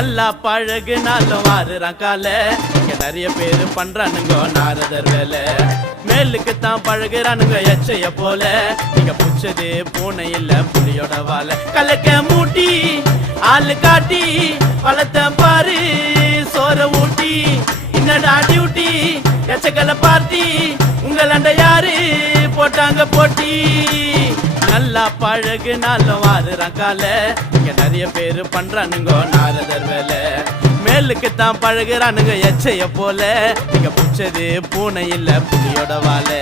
நல்லா பழகுனாலும் வாருறான் கால. இங்க நிறைய பேரு பண்றானுங்க நாரதர் வேலை. மேலுக்கு தான் பழகுறானுங்க எச்சைய போல. நீங்க புடிச்சது பூனை இல்ல புலியோட வாழை. கலக்க மூட்டி ஆளு காட்டி வளர்த்த பாரு சோற ஊட்டி. என்னடா டியூட்டி எச்சக்கல பார்ட்டி உங்களாண்ட யாரு போட்டாங்க போட்டி. நல்லா பழகுனாலும் வாருறான் கால. இங்க நிறைய பேரு பண்றானுங்க நாரதர் வேலை. மேலுக்கு தான் பழகுறானுங்க எச்சைய போல. நீங்க புடிச்சது பூனை இல்ல புலியோட வாழை.